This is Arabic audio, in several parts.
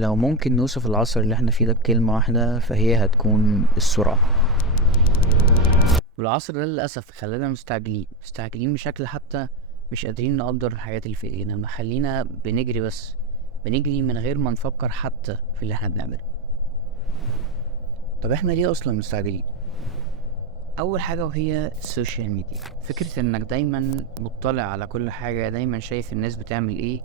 لو ممكن نوصف العصر اللي احنا فيه ده بكلمة واحدة فهي هتكون السرعة. والعصر ده للأسف خلانا مستعجلين بشكل حتى مش قادرين نقدر الحاجات اللي في ايدينا، مخلينا بنجري بس بنجري من غير ما نفكر حتى في اللي احنا بنعمله. طب احنا ليه اصلا مستعجلين؟ اول حاجة وهي السوشيال ميديا، فكرة انك دايما مطلع على كل حاجة، دايما شايف الناس بتعمل ايه،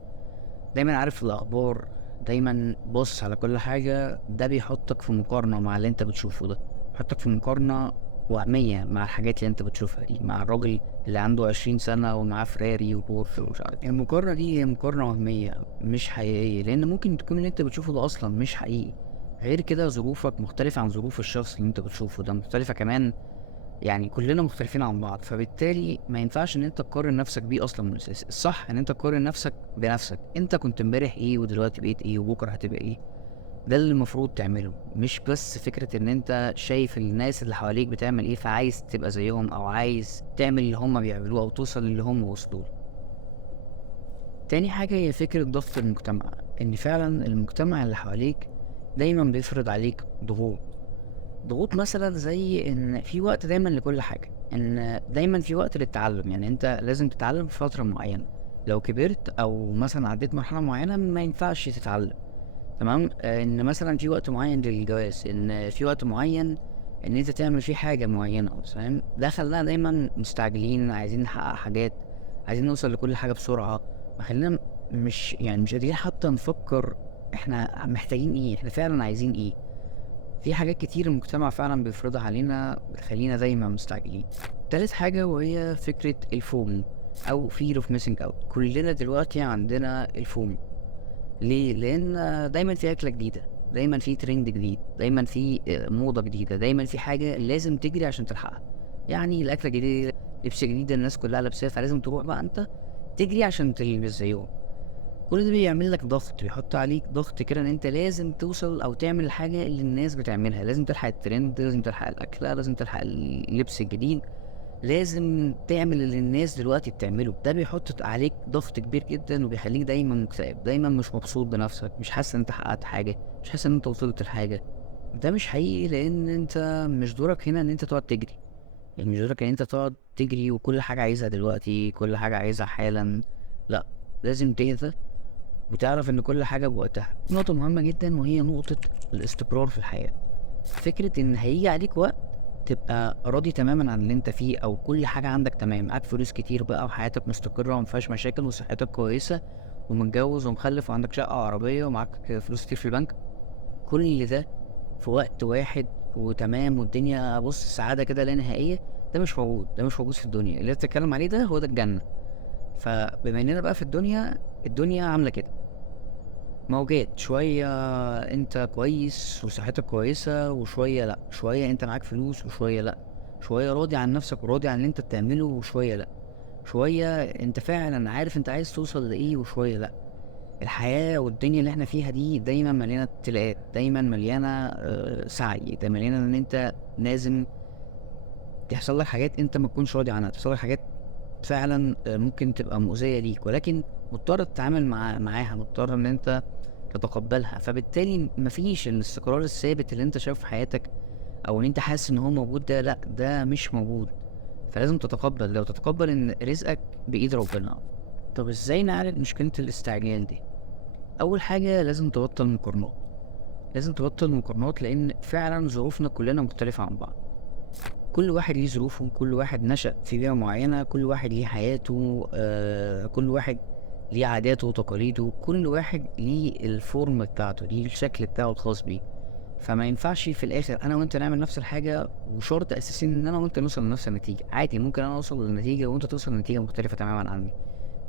دايما عارف الاخبار، دايما بص على كل حاجة. ده بيحطك في مقارنة مع اللي انت بتشوفه ده، بيحطك في مقارنة وهمية مع الحاجات اللي انت بتشوفها دي، مع الراجل اللي عنده 20 سنة ومعاه فراري وبورش ومش عارف إيه. المقارنة دي هي مقارنة وهمية مش حقيقية، لان ممكن تكون اللي انت بتشوفه ده اصلا مش حقيقي. غير كده ظروفك مختلفة عن ظروف الشخص اللي انت بتشوفه ده، مختلفة كمان. يعني كلنا مختلفين عن بعض، فبالتالي ما ينفعش ان انت تقارن نفسك بيه اصلا من الاساس. الصح ان انت تقارن نفسك بنفسك، انت كنت امبارح ايه ودلوقتي بقيت ايه وبكره هتبقى ايه. ده اللي المفروض تعمله، مش بس فكرة ان انت شايف الناس اللي حواليك بتعمل ايه فعايز تبقى زيهم او عايز تعمل اللي هم بيعملوه او توصل اللي هم وصلوا له. تاني حاجة هي فكرة ضغط المجتمع، ان فعلا المجتمع اللي حواليك دايما بيفرض عليك ضغوط مثلا زي ان في وقت دايما لكل حاجه، ان دايما في وقت للتعلم. يعني انت لازم تتعلم في فتره معينه، لو كبرت او مثلا عديت مرحله معينه ما ينفعش تتعلم. تمام. ان مثلا في وقت معين للجواز، ان في وقت معين ان انت تعمل فيه حاجه معينه، فاهم؟ ده خلانا دايما مستعجلين، عايزين نحقق حاجات، عايزين نوصل لكل حاجه بسرعه. ما خلينا مش قادرين حتى نفكر احنا محتاجين ايه، احنا فعلا عايزين ايه. في حاجات كتير المجتمع فعلا بيفرضها علينا بتخلينا دايما مستعجلين. تالت حاجة وهي فكرة الفوم أو fear of missing out. كلنا دلوقتي عندنا الفوم. ليه؟ لأن دايما في أكلة جديدة، دايما في ترند جديد، دايما في موضة جديدة، دايما في حاجة لازم تجري عشان تلحقها. يعني الأكلة الجديدة، لبس جديد الناس كلها لابساه، فلازم تروح بقى أنت تجري عشان تلبس زيهم. كل ده بيعمل لك ضغط، بيحط عليك ضغط كده ان انت لازم توصل او تعمل الحاجه اللي الناس بتعملها، لازم تلحق الترند، لازم تلحق الاكله، لازم تلحق اللبس الجديد، لازم تعمل اللي الناس دلوقتي بتعمله. ده بيحط عليك ضغط كبير جدا وبيخليك دايما مكتئب، دايما مش مبسوط بنفسك، مش حاسس ان انت حققت حاجه، مش حاسس ان انت وصلت لحاجه. ده مش حقيقي، لان انت مش دورك هنا ان انت تقعد تجري. يعني مش دورك ان انت تقعد تجري وكل حاجه عايزها دلوقتي، كل حاجه عايزها حالا. لا، لازم تهدى وتعرف ان كل حاجة بوقتها. نقطة مهمة جدا وهي نقطة الاستقرار في الحياة. فكرة ان هيجي عليك وقت تبقى راضي تماما عن اللي انت فيه، او كل حاجة عندك تمام، معاك فلوس كتير بقى وحياتك مستقرة ومفيهاش مشاكل وصحتك كويسة ومتجوز ومخلف وعندك شقة وعربية ومعاك فلوس كتير في البنك. كل ده في وقت واحد وتمام والدنيا بص سعادة كده لا نهائية. ده مش موجود، ده مش موجود في الدنيا. اللي انت بتتكلم عليه ده هو ده الجنة. فبما اننا بقى في الدنيا، الدنيا عاملة كده موجات. شوية انت كويس وصحتك كويسة، وشوية لأ، شوية انت معاك فلوس وشوية لأ، شوية راضي عن نفسك وراضي عن اللي انت بتعمله وشوية لأ، شوية انت فعلا عارف انت عايز توصل لإيه وشوية لأ. الحياة والدنيا اللي احنا فيها دي دايما مليانة ابتلاءات، دايما مليانة سعي، ده مليانة ان انت لازم تحصل لك حاجات انت ما تكونش راضي عنها، تحصل لك حاجات فعلا ممكن تبقى مؤذية ليك، ولكن مضطر تتعامل معاها، مضطر ان انت تتقبلها. فبالتالي مفيش الاستقرار الثابت اللي انت شايفه في حياتك او ان انت حاسس ان هو موجود ده، لا ده مش موجود. فلازم تتقبل، لو تتقبل ان رزقك بايد ربنا. طب ازاي نعالج مشكلة الاستعجال دي؟ اول حاجة لازم تبطل مقارنات، لازم تبطل مقارنات، لان فعلا ظروفنا كلنا مختلفة عن بعض. كل واحد ليه ظروفه، كل واحد نشأ في بيئة معينة، كل واحد ليه حياته، كل واحد ليه عاداته وتقاليده، كل واحد ليه الفورم بتاعته، ليه الشكل بتاعه الخاص بيه. فما ينفعش في الاخر انا وانت نعمل نفس الحاجه وشرط اساسي ان انا وانت نوصل لنفس النتيجه. عادي ممكن انا اوصل للنتيجه وانت توصل لنتيجه مختلفه تماما عني.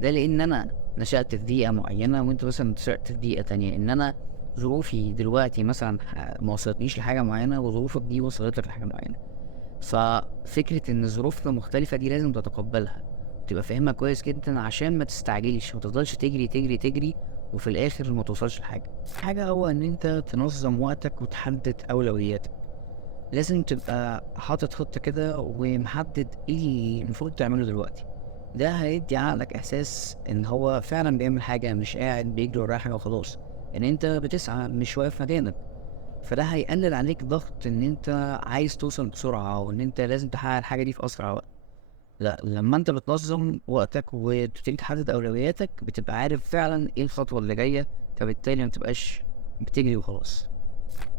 ده لان انا نشأت في بيئه معينه وانت مثلا نشأت في بيئه تانية، ان انا ظروفي دلوقتي مثلا ما وصلتنيش لحاجه معينه وظروفك دي وصلت لك لحاجه معينه. ففكرة ان ظروفنا مختلفة دي لازم تتقبلها، تبقى فاهمها كويس جدا عشان ما تستعجلش، ما تفضلش تجري تجري تجري وفي الاخر ما توصلش لحاجة. حاجة هو ان انت تنظم وقتك وتحدد اولوياتك. لازم تبقى حاطط خطة كده ومحدد ايه اللي المفروض تعمله دلوقتي. ده هيدي عقلك احساس ان هو فعلا بيعمل حاجة، مش قاعد بيجري ورا حاجة وخلاص. ان انت بتسعى مش واقف مكانك. فده هيقلل عليك ضغط ان انت عايز توصل بسرعة وان انت لازم تحقق الحاجة دي في اسرع وقت. لا، لما انت بتنظم وقتك وتبتدي تحدد اولوياتك بتبقى عارف فعلا ايه الخطوة اللي جاية، فبالتالي ما تبقاش بتجري وخلاص.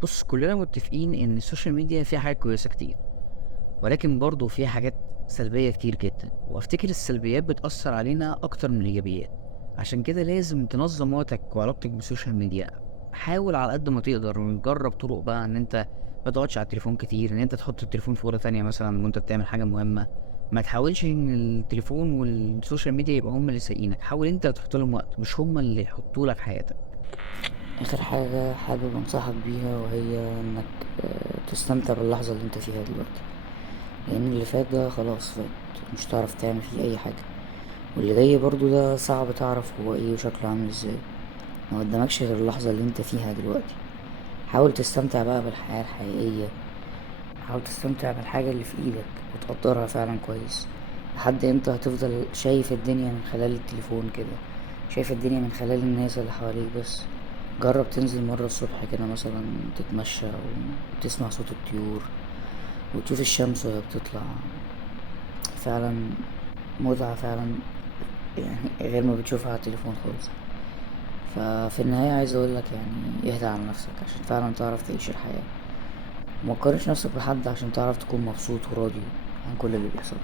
بص، كلنا متفقين ان السوشيال ميديا فيها حاجات كويسة كتير، ولكن برضه فيها حاجات سلبية كتير جدا، وافتكر السلبيات بتأثر علينا اكتر من الايجابيات. عشان كده لازم تنظم وقتك وعلاقتك بالسوشيال ميديا. حاول على قد ما تقدر وجرب طرق بقى ان انت ما تقعدش على التليفون كتير، ان انت تحط التليفون في اوضه تانية مثلا وانت بتعمل حاجه مهمه. ما تحاولش ان التليفون والسوشيال ميديا يبقى هم اللي سايقينك، حاول انت تحط لهم وقت مش هم اللي يحطوا لك حياتك. اخر حاجة حابب انصحك بيها وهي انك تستمتع باللحظة اللي انت فيها دلوقتي، لان اللي فات ده خلاص فات، مش هتعرف تعمل فيه اي حاجة، واللي جاي برضو ده صعب تعرف هو ايه وشكله عامل ازاي. ما قدامكش غير اللحظة اللي انت فيها دلوقتي. حاول تستمتع بقى بالحياة الحقيقية، حاول تستمتع بالحاجة اللي في ايدك وتقدرها فعلا كويس. لحد امتى هتفضل شايف الدنيا من خلال التليفون كده، شايف الدنيا من خلال الناس اللي حواليك بس؟ جرب تنزل مرة الصبح كده مثلا، تتمشى وتسمع صوت الطيور وتشوف الشمس وهي بتطلع. فعلا متعة فعلا، يعني غير ما بتشوفها على التليفون خالص. ففي النهاية عايز اقولك يعني اهدى على نفسك عشان فعلا تعرف تعيش الحياة. متقارنش نفسك بحد عشان تعرف تكون مبسوط وراضي عن كل اللي بيحصل.